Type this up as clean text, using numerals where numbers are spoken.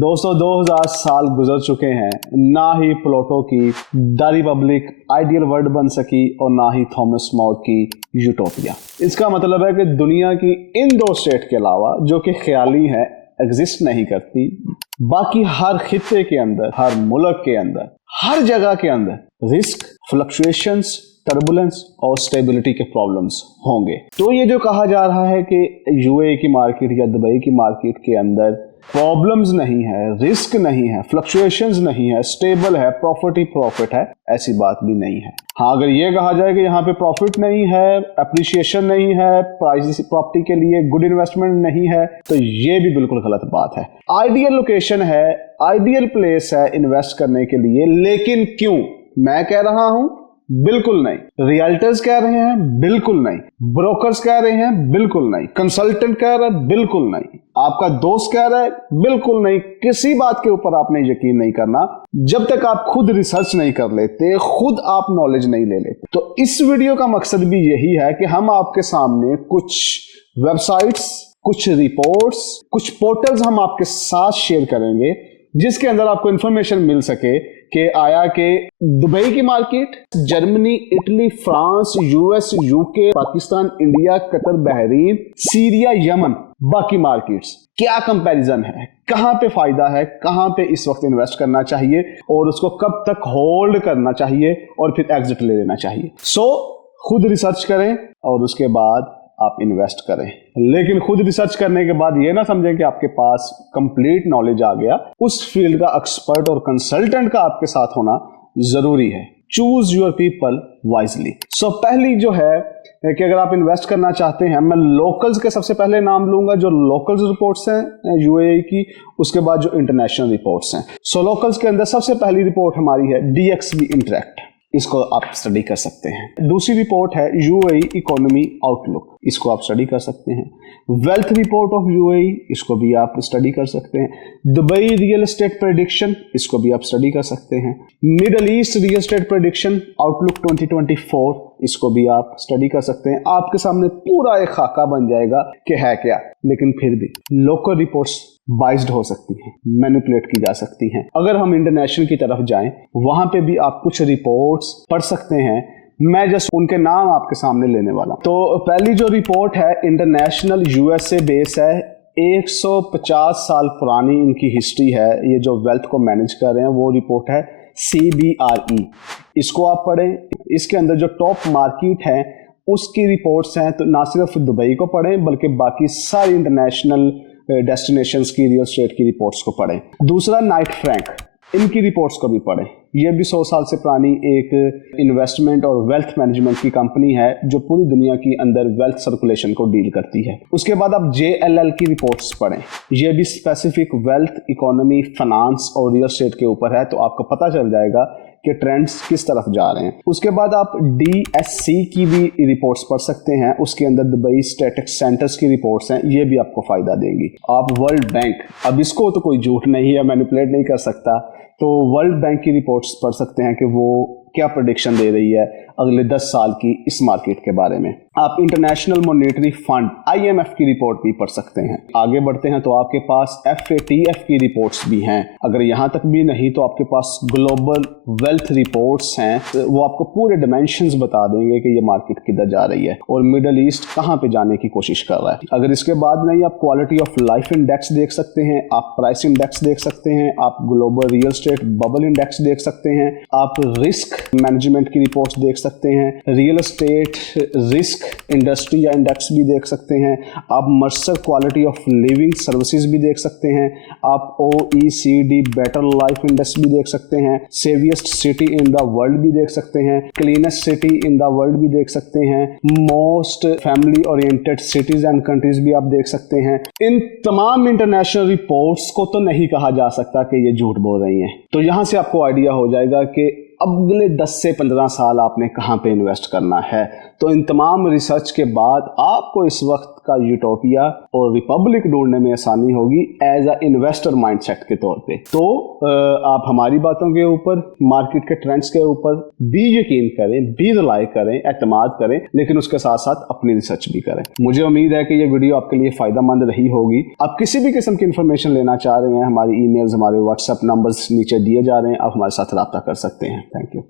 दोस्तों 2000 साल गुजर चुके हैं, ना ही प्लेटो की द रिपब्लिक आइडियल वर्ल्ड बन सकी और ना ही थॉमस मोर की यूटोपिया। इसका मतलब है कि दुनिया की इन दो स्टेट के अलावा, जो कि ख्याली है, एग्जिस्ट नहीं करती, बाकी हर खित्ते के अंदर, हर मुल्क के अंदर, हर जगह के अंदर रिस्क, फ्लक्चुएशंस, टर्बुलेंस और स्टेबिलिटी के प्रॉब्लम्स होंगे। तो ये जो कहा जा रहा है कि यूएई की मार्केट या दुबई की मार्केट के अंदर प्रॉब्लम्स नहीं है, रिस्क नहीं है, फ्लक्चुएशंस नहीं है, स्टेबल है, प्रॉफिट ही प्रॉफिट है, ऐसी बात भी नहीं है। हाँ, अगर ये कहा जाए कि यहाँ पे प्रॉफिट नहीं है, एप्रिसिएशन नहीं है, प्राइस प्रॉपर्टी के लिए गुड इन्वेस्टमेंट नहीं है, तो ये भी बिल्कुल गलत बात है। आइडियल लोकेशन है, आइडियल प्लेस है इन्वेस्ट करने के लिए, लेकिन क्यों? मैं कह रहा हूं बिल्कुल नहीं, रियल्टर्स कह रहे हैं बिल्कुल नहीं, ब्रोकर्स कह रहे हैं बिल्कुल नहीं, कंसल्टेंट कह रहा है बिल्कुल नहीं, आपका दोस्त कह रहा है बिल्कुल नहीं। किसी बात के ऊपर आपने यकीन नहीं करना जब तक आप खुद रिसर्च नहीं कर लेते, खुद आप नॉलेज नहीं ले लेते। तो इस वीडियो का मकसद भी यही है कि हम आपके सामने कुछ वेबसाइट्स, कुछ रिपोर्ट्स, कुछ पोर्टल्स हम आपके साथ शेयर करेंगे जिसके अंदर आपको इंफॉर्मेशन मिल सके कि आया कि दुबई की market, Germany, Italy, France, US, UK, Pakistan, India, Qatar, Bahrain, Syria, Yemen, बाकी मार्केट्स क्या कंपैरिजन है, कहां पे फायदा है, कहां पे इस वक्त इन्वेस्ट करना चाहिए और उसको कब तक होल्ड करना चाहिए और फिर एग्जिट ले लेना चाहिए। सो खुद रिसर्च करें और उसके बाद आप इन्वेस्ट करें, लेकिन खुद रिसर्च करने के बाद ये ना समझें कि आपके पास कंप्लीट नॉलेज आ गया। उस फील्ड का एक्सपर्ट और कंसल्टेंट का आपके साथ होना जरूरी है। Choose your people wisely. So पहली जो है कि अगर आप इन्वेस्ट करना चाहते हैं, मैं लोकल्स के सबसे पहले नाम लूंगा, जो लोकल्स रिपोर्ट्स हैं यूएई की, उसके बाद जो इंटरनेशनल रिपोर्ट्स हैं। सो लोकल्स के अंदर सबसे पहली रिपोर्ट हमारी है DXB इंटरैक्ट, इसको आप स्टडी कर सकते हैं। दूसरी रिपोर्ट है यूएई इकोनॉमी आउटलुक, इसको आप स्टडी कर सकते हैं। वेल्थ रिपोर्ट ऑफ यूएई, इसको भी आप स्टडी कर सकते हैं। दुबई रियल एस्टेट प्रेडिक्शन, इसको भी आप स्टडी कर सकते हैं। Middle east real estate prediction outlook 2024, इसको भी आप स्टडी कर सकते हैं। आपके सामने पूरा एक खाका बन जाएगा कि है क्या, लेकिन फिर भी लोकल रिपोर्ट्स बाइज्ड हो सकती हैं, मैनिपुलेट की जा सकती हैं। अगर हम इंटरनेशनल की तरफ जाएं, वहां पे भी आप कुछ रिपोर्ट्स पढ़ सकते हैं। मैं जस्ट उनके नाम आपके सामने लेने वाला हूं। तो पहली जो रिपोर्ट है इंटरनेशनल, यूएसए बेस है, 150 साल पुरानी इनकी हिस्ट्री है। ये जो वेल्थ को मैनेज कर रहे हैं वो रिपोर्ट है CBRE, इसको आप पढ़ें। इसके अंदर जो टॉप मार्केट है उसकी रिपोर्ट्स हैं, तो ना सिर्फ दुबई को पढ़ें बल्कि बाकी सारी इंटरनेशनल डेस्टिनेशंस की रियल एस्टेट की रिपोर्ट्स को पढ़ें। दूसरा नाइट फ्रैंक, इनकी रिपोर्ट्स को भी पढ़ें। ये भी 100 साल से पुरानी एक इन्वेस्टमेंट और वेल्थ मैनेजमेंट की कंपनी है जो पूरी दुनिया की अंदर वेल्थ सर्कुलेशन को डील करती है। उसके बाद आप JLL की रिपोर्ट्स पढ़ें, ये भी स्पेसिफिक वेल्थ, इकोनॉमी, फाइनेंस और रियल एस्टेट के ऊपर है, तो आपको पता चल जाएगा कि ट्रेंड्स किस तरफ जा रहे हैं। उसके बाद आप DSC की भी रिपोर्ट्स पढ़ सकते हैं, उसके अंदर दुबई स्टैटिस्टिक्स सेंटर्स की रिपोर्ट्स हैं, ये भी आपको फायदा देंगी। आप वर्ल्ड बैंक, अब इसको तो कोई झूठ नहीं है, मैनिपुलेट नहीं कर सकता, तो वर्ल्ड बैंक की रिपोर्ट्स पढ़ सकते हैं कि वो क्या प्रेडिक्शन दे रही है अगले 10 साल की इस मार्केट के बारे में। आप इंटरनेशनल मॉनेटरी फंड IMF की रिपोर्ट भी पढ़ सकते हैं। आगे बढ़ते हैं तो आपके पास FATF की रिपोर्ट्स भी हैं। अगर यहाँ तक भी नहीं तो आपके पास ग्लोबल वेल्थ रिपोर्ट्स हैं, वो आपको पूरे डिमेंशंस बता देंगे कि ये मार्केट किधर जा रही है और मिडल ईस्ट कहाँ पे जाने की कोशिश कर रहा है। अगर इसके बाद नहीं, आप क्वालिटी ऑफ लाइफ इंडेक्स देख सकते हैं, आप प्राइस इंडेक्स देख सकते हैं, आप global real estate bubble index देख सकते हैं, आप रिस्क मैनेजमेंट की रिपोर्ट्स देख सकते हैं, रियल एस्टेट रिस्क इंडस्ट्री या इंडेक्स भी देख सकते हैं, आप Mercer quality of living services भी देख सकते हैं, आप OECD बेटर लाइफ इंडेक्स भी देख सकते हैं, सेवियस्ट सिटी इन द वर्ल्ड भी देख सकते हैं, cleanest city in the world भी देख सकते हैं, most family oriented cities and countries भी आप देख सकते हैं। इन तमाम इंटरनेशनल रिपोर्ट्स को तो नहीं कहा जा सकता कि ये झूठ बोल रही हैं। तो यहां से आपको आइडिया हो जाएगा कि अगले 10 से 15 साल आपने कहां पे इन्वेस्ट करना है। तो इन तमाम रिसर्च के बाद आपको इस वक्त का यूटोपिया और रिपब्लिक ढूंढने में आसानी होगी एज अ इन्वेस्टर माइंडसेट के तौर पे। तो आप हमारी बातों के ऊपर, मार्केट के ट्रेंड्स के ऊपर भी यकीन करें, भी रिलाई करें, एतमाद करें, लेकिन उसके साथ साथ अपनी रिसर्च भी करें। मुझे उम्मीद है कि ये वीडियो आपके लिए फायदेमंद रही होगी। आप किसी भी किस्म की इंफॉर्मेशन लेना चाह रहे हैं, हमारी ईमेल्स, हमारे व्हाट्सएप नंबर्स नीचे दिए जा रहे हैं, आप हमारे साथ रब्ता कर सकते हैं। Thank you.